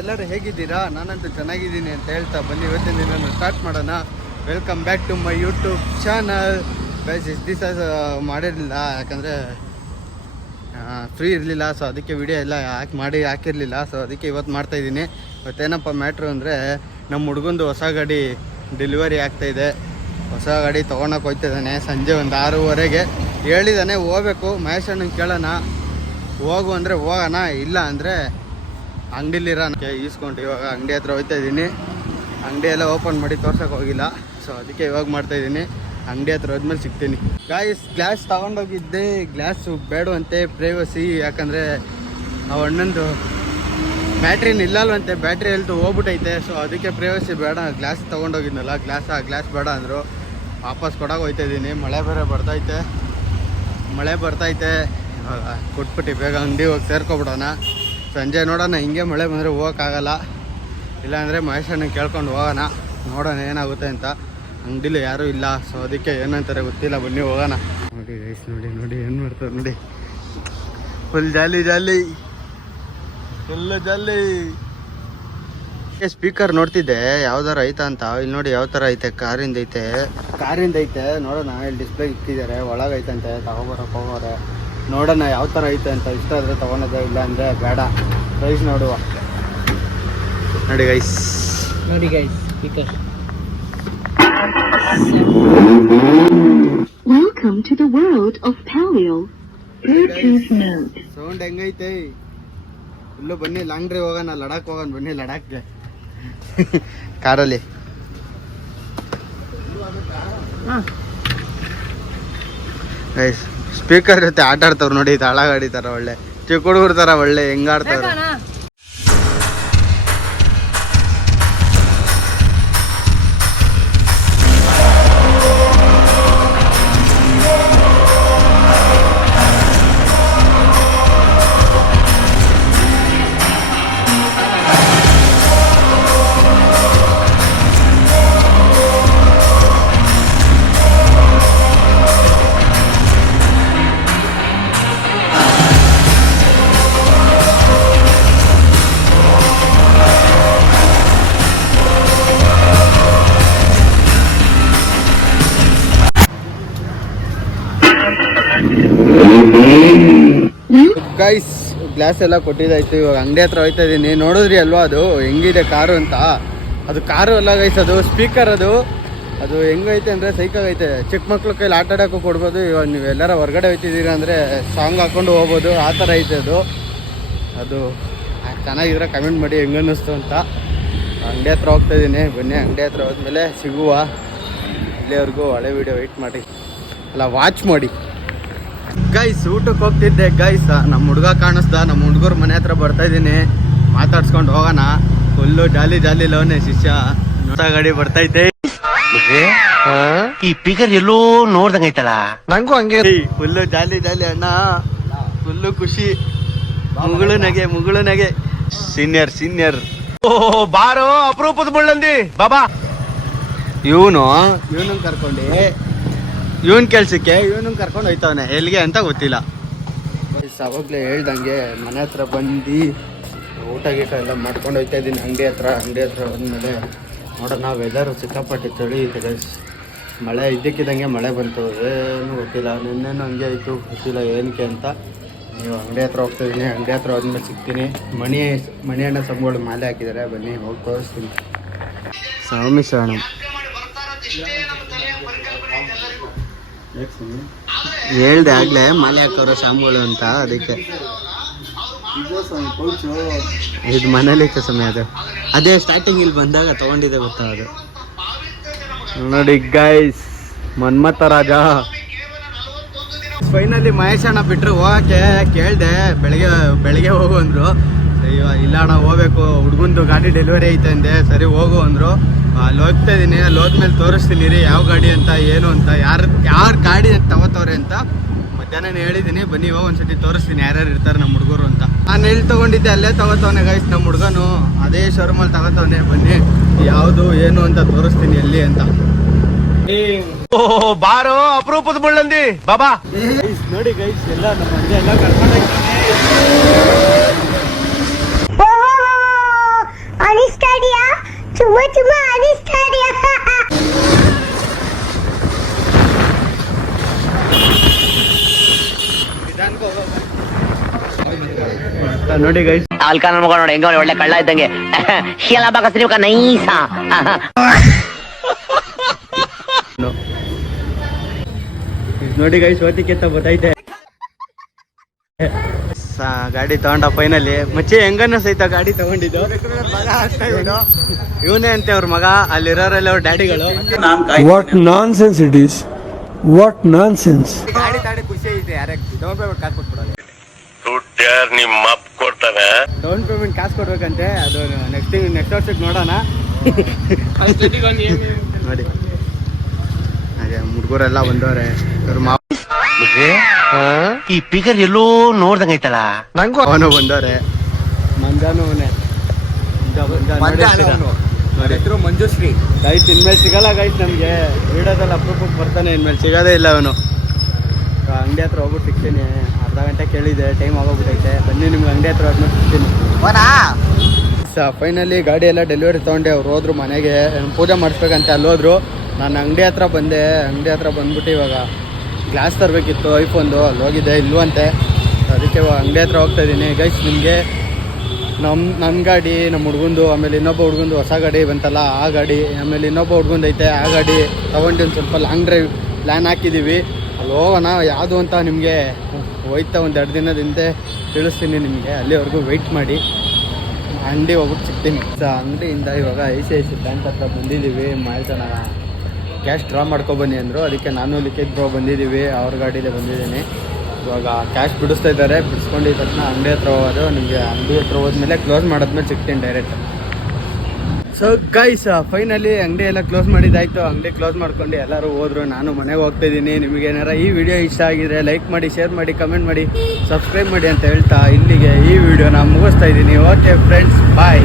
ಎಲ್ಲರೂ ಹೇಗಿದ್ದೀರಾ? ನಾನಂತೂ ಚೆನ್ನಾಗಿದ್ದೀನಿ ಅಂತ ಹೇಳ್ತಾ ಬನ್ನಿ ಇವತ್ತಿನ ದಿನ ಸ್ಟಾರ್ಟ್ ಮಾಡೋಣ. Welcome back to my YouTube channel. Guys ಇಷ್ಟು ದಿವಸ ಮಾಡಿರಲಿಲ್ಲ, ಯಾಕಂದರೆ ಫ್ರೀ ಇರಲಿಲ್ಲ. ಸೊ ಅದಕ್ಕೆ ವಿಡಿಯೋ ಎಲ್ಲ ಹಾಕಿರಲಿಲ್ಲ. ಸೊ ಅದಕ್ಕೆ ಇವತ್ತು ಮಾಡ್ತಾಯಿದ್ದೀನಿ. ಇವತ್ತೇನಪ್ಪ ಮ್ಯಾಟ್ರು ಅಂದರೆ ನಮ್ಮ ಹುಡುಗಂದು ಹೊಸ ಗಾಡಿ ಡೆಲಿವರಿ ಆಗ್ತಾಯಿದೆ. ಹೊಸ ಗಾಡಿ ತೊಗೊಳಕ್ಕೆ ಹೋಗ್ತಿದ್ದಾನೆ. ಸಂಜೆ ಒಂದು 6:15 ಹೇಳಿದ್ದಾನೆ ಹೋಗ್ಬೇಕು. ಮಹೇಶ್ ಅಣ್ಣಂಗೆ ಕೇಳೋಣ, ಹೋಗು ಅಂದರೆ ಹೋಗೋಣ, ಇಲ್ಲ ಅಂದರೆ ಅಂಗಡಿಲಿರೋ ಈಸ್ಕೊಂಡು ಇವಾಗ ಅಂಗಡಿ ಹತ್ರ ಹೋಗ್ತಾ ಇದ್ದೀನಿ. ಅಂಗಡಿ ಎಲ್ಲ ಓಪನ್ ಮಾಡಿ ತೋರ್ಸೋಕೆ ಹೋಗಿಲ್ಲ. ಸೊ ಅದಕ್ಕೆ ಇವಾಗ ಮಾಡ್ತಾಯಿದ್ದೀನಿ. ಅಂಗಡಿ ಹತ್ರ ಹೋದ್ಮೇಲೆ ಸಿಗ್ತೀನಿ. ಗಾಯ್ಸ್ ಗ್ಲಾಸ್ ತೊಗೊಂಡೋಗಿದ್ದೆ, ಗ್ಲಾಸು ಬೇಡವಂತೆ, ಪ್ರೈವಸಿ. ಯಾಕಂದರೆ ಆ ಅಣ್ಣಂದು ಬ್ಯಾಟ್ರಿ ನಿಲ್ಲಲ್ವಂತೆ, ಬ್ಯಾಟ್ರಿ ಎಲ್ತು ಹೋಗ್ಬಿಟ್ಟೈತೆ. ಸೊ ಅದಕ್ಕೆ ಪ್ರೈವಸಿ ಬೇಡ, ಗ್ಲಾಸ್ ತೊಗೊಂಡೋಗಿದ್ನಲ್ಲ, ಗ್ಲಾಸ್ ಬೇಡ ಅಂದರು. ವಾಪಸ್ ಕೊಡೋಕೆ ಹೋಗ್ತಾ ಇದ್ದೀನಿ. ಮಳೆ ಬೇರೆ ಬರ್ತೈತೆ. ಇವಾಗ ಕೊಟ್ಬಿಟ್ಟು ಬೇಗ ಅಂಗಡಿ ಹೋಗಿ ಸೇರ್ಕೊಬಿಡೋಣ. ಸಂಜೆ ನೋಡೋಣ. ಹಿಂಗೆ ಮಳೆ ಬಂದರೆ ಹೋಗೋಕ್ಕಾಗಲ್ಲ, ಇಲ್ಲಾಂದರೆ ಮಹೇಶ್ ಅಣ್ಣನ ಕೇಳ್ಕೊಂಡು ಹೋಗೋಣ. ನೋಡೋಣ ಏನಾಗುತ್ತೆ ಅಂತ. ಅಂಗಡಿಲಿ ಯಾರೂ ಇಲ್ಲ. ಸೊ ಅದಕ್ಕೆ ಏನಂತಾರೆ ಗೊತ್ತಿಲ್ಲ. ಬನ್ನಿ ಹೋಗೋಣ. ನೋಡಿ ಗೈಸ್, ನೋಡಿ ಏನು ಮಾಡ್ತಾರೆ ನೋಡಿ. ಫುಲ್ ಜಾಲಿ ಎಲ್ಲ ಜಾಲಿ. ಸ್ಪೀಕರ್ ನೋಡ್ತಿದ್ದೆ ಯಾವ್ದಾರು ಐತಾ ಅಂತ. ಇಲ್ಲಿ ನೋಡಿ ಯಾವ ಥರ ಐತೆ. ಕಾರಿಂದ ಐತೆ. ನೋಡೋಣ. ಇಲ್ಲಿ ಡಿಸ್ಪ್ಲೇ ಇಟ್ಟಿದ್ದಾರೆ, ಒಳಗೈತಂತೆ. ತಗೊಬರಕ್ಕೆ ಹೋಗೋರೆ. ನೋಡೋಣ ಯಾವ ಥರ ಐತೆ ಅಂತ. ಇಷ್ಟ ಆದರೆ ತೊಗೊಳೋದೇ, ಇಲ್ಲ ಅಂದರೆ ಬೇಡ. ಪ್ರೈಸ್ ನೋಡುವ. ನೋಡಿ guys speaker. Welcome to the world of Paleo. Bluetooth mode. Sound ಹೆಂಗೈತೆ? ಇಲ್ಲೂ ಬನ್ನಿ ಲಾಂಗ್ ಡ್ರೈವ್ ಹೋಗೋಣ. ಲಡಾಖ್ ಹೋಗೋಣ ಬನ್ನಿ. ಲಡಾಖ್ಗೆ ಕಾರಲ್ಲಿ. ಗೈಸ್ ಸ್ಪೀಕರ್ ಜೊತೆ ಆಟ ಆಡ್ತಾವ್ರು ನೋಡಿ. ತಾಳಗಾಡಿ ಥರ ಒಳ್ಳೆ ಚಿಕ್ಕ ಹುಡುಗರ ಥರ ಒಳ್ಳೆ ಹೆಂಗಾಡ್ತಾವ್ರೆ. ಗೈಸ್ ಗ್ಲಾಸ್ ಎಲ್ಲ ಕೊಟ್ಟಿದ್ದಾಯ್ತು. ಇವಾಗ ಅಂಗಡಿ ಹತ್ರ ಹೋಗ್ತಾ ಇದ್ದೀನಿ. ನೋಡಿದ್ರಿ ಅಲ್ವಾ ಅದು ಹೆಂಗಿದೆ ಕಾರು ಅಂತ? ಅದು ಕಾರು ಅಲ್ಲ ಗೈಸ್, ಅದು ಸ್ಪೀಕರ್. ಅದು ಹೆಂಗೈತೆ ಅಂದರೆ ಸೈಕಾಗೈತೆ. ಚಿಕ್ಕ ಮಕ್ಳ ಕೈಲಿ ಆಟ ಆಡೋಕ್ಕೂ ಕೊಡ್ಬೋದು. ಇವಾಗ ನೀವು ಎಲ್ಲರ ಹೊರಗಡೆ ಹೋಗ್ತಿದ್ದೀರಾ ಅಂದರೆ ಸಾಂಗ್ ಹಾಕ್ಕೊಂಡು ಹೋಗ್ಬೋದು. ಆ ಥರ ಐತೆ ಅದು ಚೆನ್ನಾಗಿದ್ರೆ ಕಮೆಂಟ್ ಮಾಡಿ ಹೆಂಗೆ ಅನ್ನಿಸ್ತು ಅಂತ. ಅಂಗಡಿ ಹತ್ರ ಹೋಗ್ತಾ ಇದ್ದೀನಿ. ಬನ್ನಿ ಅಂಗಡಿ ಹತ್ರ ಹೋದ್ಮೇಲೆ ಸಿಗುವ. ಇಲ್ಲಿವರೆಗೂ ಹಳೆ ವೀಡಿಯೋ ವೆಯ್ಟ್ ಮಾಡಿ, ಅಲ್ಲ ವಾಚ್ ಮಾಡಿ. ಗೈಸ್ ಊಟಕ್ಕೆ ಹೋಗ್ತಿದ್ದೆ. ಗೈಸ್ ನಮ್ಮ ಹುಡುಗ ಕಾಣಿಸ್ದ. ನಮ್ಮ ಹುಡುಗರ ಮನೆ ಹತ್ರ ಬರ್ತಾ ಇದ್ದೀನಿ. ಮಾತಾಡ್ಸ್ಕೊಂಡು ಹೋಗೋಣ. ಫುಲ್ಲು ಜಾಲಿ ಲವನೇ ಶಿಷ್ಯ. ಗಾಡಿ ಬರ್ತೈತೆ. ಈ ಪಿಗರ್ ಎಲ್ಲೋ ನೋಡ್ದಂಗೈತಲ್ಲ. ನಂಗೂ ಹಂಗೆ ಫುಲ್ಲು ಜಾಲಿ ಅಣ್ಣ. ಫುಲ್ಲು ಖುಷಿ. ಮುಗುಳು ನಗೆ. ಸೀನಿಯರ್ ಓ ಬಾರೋ ಅಪರೂಪದ ಮುಳ್ಳಂದಿ ಬಾಬಾ. ಇವನು ಕರ್ಕೊಂಡು ಕೆಲ್ಸಕ್ಕೆ ಕರ್ಕೊಂಡು ಹೋಯ್ತವನೆ. ಎಲ್ಲಿಗೆ ಅಂತ ಗೊತ್ತಿಲ್ಲ. ಅವಾಗಲೇ ಹೇಳ್ದಂಗೆ ಮನೆ ಹತ್ರ ಬಂದು ಊಟ ಗೀಟ ಎಲ್ಲ ಮಾಡ್ಕೊಂಡು ಹೋಗ್ತಾ ಇದ್ದೀನಿ. ಅಂಗಡಿ ಹತ್ರ ಹೋದ್ಮೇಲೆ ನೋಡೋಣ. ವೆದರು ಸಿಕ್ಕಾಪಟ್ಟೆ ಚಳಿ ಇದೆ ಗೈಸ್. ಮಳೆ ಇದ್ದಕ್ಕಿದ್ದಂಗೆ ಮಳೆ ಬಂತು. ಏನು ಗೊತ್ತಿಲ್ಲ. ನಿನ್ನೇನು ಹಂಗೆ ಆಯಿತು, ಗೊತ್ತಿಲ್ಲ ಏನಕ್ಕೆ ಅಂತ. ನೀವು ಅಂಗಡಿ ಹತ್ರ ಹೋಗ್ತಾಯಿದ್ದೀನಿ. ಅಂಗಡಿ ಹತ್ರ ಹೋದ್ಮೇಲೆ ಸಿಗ್ತೀನಿ. ಮಣಿ ಅಣ್ಣ ಸಂಬಳ ಮಾಲೆ ಹಾಕಿದ್ದಾರೆ. ಬನ್ನಿ ಹೋಗಿ ತೋರಿಸ್ತೀನಿ. ಸೌಮಿಶ್ರಣ ಹೇಳ್ದೆ ಆಗ್ಲೇ ಮಾಲೆ ಹಾಕೋರು ಶಾಮ್ಗಳು ಅಂತ. ಅದಕ್ಕೆ ಇದು ಮನೇಲಿ ಇತ್ತು ಸಮಯ. ಅದೇ ಸ್ಟಾರ್ಟಿಂಗ್ ಇಲ್ಲಿ ಬಂದಾಗ ತಗೊಂಡಿದ್ದೆ ಗೊತ್ತಾ ಅದು. ನೋಡಿ ಗೈಸ್ ಮನ್ಮಥ ರಾಜ. ಫೈನಲಿ ಮಹೇಶ್ ಅಣ್ಣ ಬಿಟ್ಟರು ಹೋಗಕ್ಕೆ. ಕೇಳಿದೆ ಬೆಳಿಗ್ಗೆ ಹೋಗು ಅಂದರು. ಇಲ್ಲ ಅಣ್ಣ ಹೋಗ್ಬೇಕು, ಹುಡುಗಂದು ಗಾಡಿ ಡೆಲಿವರಿ ಐತೆ ಅಂದೆ. ಸರಿ ಹೋಗು ಅಂದರು. ಅಲ್ಲಿ ಹೋಗ್ತಾ ಇದ್ದೀನಿ. ಅಲ್ಲಿ ಹೋದ್ಮೇಲೆ ತೋರಿಸ್ತೀನಿ ರೀ ಯಾವ ಗಾಡಿ ಅಂತ ಏನು ಅಂತ, ಯಾರು ಗಾಡಿ ತಗೋತವ್ರೆ ಅಂತ ಮಧ್ಯಾಹ್ನ ಹೇಳಿದ್ದೀನಿ. ಬನ್ನಿ ಇವಾಗ ಒಂದ್ಸತಿ ತೋರಿಸ್ತೀನಿ ಯಾರ್ಯಾರು ಇರ್ತಾರೆ ನಮ್ಮ ಹುಡುಗರು ಅಂತ. ನಾನು ಎಲ್ಲಿ ತೊಗೊಂಡಿದ್ದೆ ಅಲ್ಲೇ ತಗೋತವನೆ ಗೈಸ್. ನಮ್ಮ ಹುಡುಗನು ಅದೇ ಶೋರೂಮಲ್ಲಿ ತಗೋತವನೆ. ಬನ್ನಿ ಯಾವುದು ಏನು ಅಂತ ತೋರಿಸ್ತೀನಿ ಎಲ್ಲಿ ಅಂತ. ಬಾರೋ ಅಪರೂಪದ ಮುಳ್ಳಂದಿ ಬಾಬಾ. ನೋಡಿ ಗೈಸ್ ಎಲ್ಲ ನಮ್ಮ ಮಂದಿ ಎಲ್ಲ ಕರ್ಕೊಂಡು ಹೋಗ್ತಾನೆ. ಅನಿಸ್ತಾ ಇದೆಯಾ? ತುಂಬಾ ಅನಿಸ್ತಾ ಇದೆಯಾ? ನೋಡಿ ಗೈಸ್, ಆಲ್ಕಾನ ಮಗ ನೋಡಿ ಹೆಂಗ ಒಳ್ಳೆ ಕಳ್ಳ ಇದ್ದಂಗೆ ಎಲ್ಲ ಬಾಕಸ್ರಿ ನೈಸ. ನೋಡಿ ಗೈಸ್, ಓತಿಕೆತ್ತ ಬತ್ತೈತೆ. ಗಾಡಿ ತಗೊಂಡ ಫೈನಲಿ. ಮಚ್ಚೆ ಹೆಂಗನ್ನ ಸಹಿತ ಗಾಡಿ ತಗೊಂಡಿದ್ದು ಇವನೇ ಅಂತೆ ಅವ್ರ ಮಗ. ಅಲ್ಲಿರೋರೆಲ್ಲ ಅವ್ರ ಡ್ಯಾಡಿಗಳು. What nonsense it is. What nonsense. ಗಾಡಿ ತಾಡಿ ಖುಷಿ ಐತೆ. ಯಾರ್ಯಾಕೆ ಡೌನ್ ಪೇಮೆಂಟ್ ಕಾಸು ಕೊಟ್ಬಿಡೋದು. ನಿಮ್ಮ ಅಪ್ಪ ಕೊಡ್ತಾನೆ. ಡೌನ್ ಪೇಮೆಂಟ್ ಕಾಸು ಕೊಡ್ಬೇಕಂತೆ. ಅದು ನೆಕ್ಸ್ಟ್ ವರ್ಷಕ್ಕೆ ನೋಡೋಣ. ನೋಡಿ ಹಾಗೆ ಹುಡುಗರೆಲ್ಲ ಬಂದವ್ರೆ. ಇವ್ರ ಮಾವ ಈ ಪಿಗರ್ ಎಲ್ಲೋ ನೋಡ್ದಂಗೈತಲ್ಲ. ನಂಗೂ ಅವನು ಬಂದವ್ರೆ. ಮಂಜಾನು ಅವನೇ. ಮಂಜುಶ್ರೀ. ಗೈಸ್ ಇನ್ಮೇಲೆ ಸಿಗಲ್ಲ ಗೈಸ್ ನಮ್ಗೆ. ವಿಡಿಯೋದಲ್ಲಿ ಅಪರೂಪಕ್ಕೆ ಬರ್ತಾನೆ. ಇನ್ಮೇಲೆ ಸಿಗೋದೇ ಇಲ್ಲ ಅವನು. ಅಂಗಡಿ ಹತ್ರ ಹೋಗ್ಬಿಟ್ಟು ಸಿಗ್ತೀನಿ. ಅರ್ಧ ಗಂಟೆ ಕೇಳಿದೆ, ಟೈಮ್ ಆಗೋಗ್ಬಿಟ್ಟೈತೆ. ಬನ್ನಿ ನಿಮ್ಗೆ ಅಂಗಡಿ ಹತ್ರ ಹೋದ್ಮೇಲೆ ಸಿಗ್ತೀನಿ. ಫೈನಲಿ ಗಾಡಿ ಎಲ್ಲ ಡೆಲಿವರಿ ತೊಗೊಂಡೆ. ಅವ್ರು ಹೋದ್ರು ಮನೆಗೆ. ಪೂಜೆ ಮಾಡಿಸ್ಬೇಕಂತೆ ಅಲ್ಲಿ ಹೋದ್ರು. ನಾನು ಅಂಗಡಿ ಹತ್ರ ಬಂದೆ. ಅಂಗಡಿ ಹತ್ರ ಬಂದ್ಬಿಟ್ಟು ಇವಾಗ ಗ್ಲಾಸ್ ತರಬೇಕಿತ್ತು ಐಫೋನ್ದು. ಅಲ್ಲಿ ಹೋಗಿದ್ದೆ, ಇಲ್ವಂತೆ. ಅದಕ್ಕೆ ಅಂಗಡಿ ಹತ್ರ ಹೋಗ್ತಾ ಇದ್ದೀನಿ ಗೈಸ್. ನಿಮಗೆ ನನ್ನ ಗಾಡಿ, ನಮ್ಮ ಹುಡ್ಗಂದು, ಆಮೇಲೆ ಇನ್ನೊಬ್ಬ ಹುಡ್ಗಂದು ಹೊಸ ಗಾಡಿ ಬಂತಲ್ಲ ಆ ಗಾಡಿ, ಆಮೇಲೆ ಇನ್ನೊಬ್ಬ ಹುಡ್ಗಂದು ಐತೆ ಆ ಗಾಡಿ ತೊಗೊಂಡು ಒಂದು ಸ್ವಲ್ಪ ಲಾಂಗ್ ಡ್ರೈವ್ ಪ್ಲ್ಯಾನ್ ಹಾಕಿದ್ದೀವಿ. ಅಲ್ಲಿ ಹೋಗೋಣ ಯಾವುದು ಅಂತ ನಿಮಗೆ ಹೋಯ್ತಾ ಒಂದು 2 ದಿನದಿಂದ ತಿಳಿಸ್ತೀನಿ ನಿಮಗೆ. ಅಲ್ಲಿವರೆಗೂ ವೆಯ್ಟ್ ಮಾಡಿ. ಅಂಗಡಿ ಹೋಗ್ಬಿಟ್ಟು ಸಿಗ್ತೀನಿ. ಅಂಗಡಿಯಿಂದ ಇವಾಗ ICICI ಬ್ಯಾಂಕ್ ಹತ್ರ ಬಂದಿದ್ದೀವಿ. ಮಾಹಿತನ ಕ್ಯಾಶ್ ಡ್ರಾ ಮಾಡ್ಕೊಬನ್ನಿ ಅಂದರು. ಅದಕ್ಕೆ ನಾನು ಲಿಖಿತ್ ಬ್ರೋ ಬಂದಿದ್ದೀವಿ. ಅವ್ರ ಗಾಡಿಲೇ ಬಂದಿದ್ದೀನಿ. ಇವಾಗ ಕ್ಯಾಶ್ ಬಿಡಿಸ್ತಾ ಇದ್ದಾರೆ. ಬಿಡಿಸ್ಕೊಂಡಿದ್ದ ತಕ್ಷಣ ಅಂಗಡಿ ಹತ್ರ ಹೋಗೋದು. ನಿಮಗೆ ಅಂಗಡಿ ಹತ್ರ ಹೋದ್ಮೇಲೆ ಕ್ಲೋಸ್ ಮಾಡಿದ್ಮೇಲೆ ಸಿಗ್ತೀನಿ ಡೈರೆಕ್ಟ್. ಸೊ ಗೈಸ್ ಫೈನಲಿ ಅಂಗಡಿ ಎಲ್ಲ ಕ್ಲೋಸ್ ಮಾಡಿದ್ದಾಯಿತು. ಅಂಗಡಿ ಕ್ಲೋಸ್ ಮಾಡ್ಕೊಂಡು ಎಲ್ಲರೂ ಹೋದ್ರು. ನಾನು ಮನೆಗೆ ಹೋಗ್ತಾಯಿದ್ದೀನಿ. ನಿಮಗೇನಾರ ಈ ವಿಡಿಯೋ ಇಷ್ಟ ಆಗಿದ್ರೆ ಲೈಕ್ ಮಾಡಿ, ಶೇರ್ ಮಾಡಿ, ಕಮೆಂಟ್ ಮಾಡಿ, ಸಬ್ಸ್ಕ್ರೈಬ್ ಮಾಡಿ ಅಂತ ಹೇಳ್ತಾ ಇಲ್ಲಿಗೆ ಈ ವಿಡಿಯೋನ ಮುಗಿಸ್ತಾ ಇದ್ದೀನಿ. ಓಕೆ ಫ್ರೆಂಡ್ಸ್, ಬಾಯ್.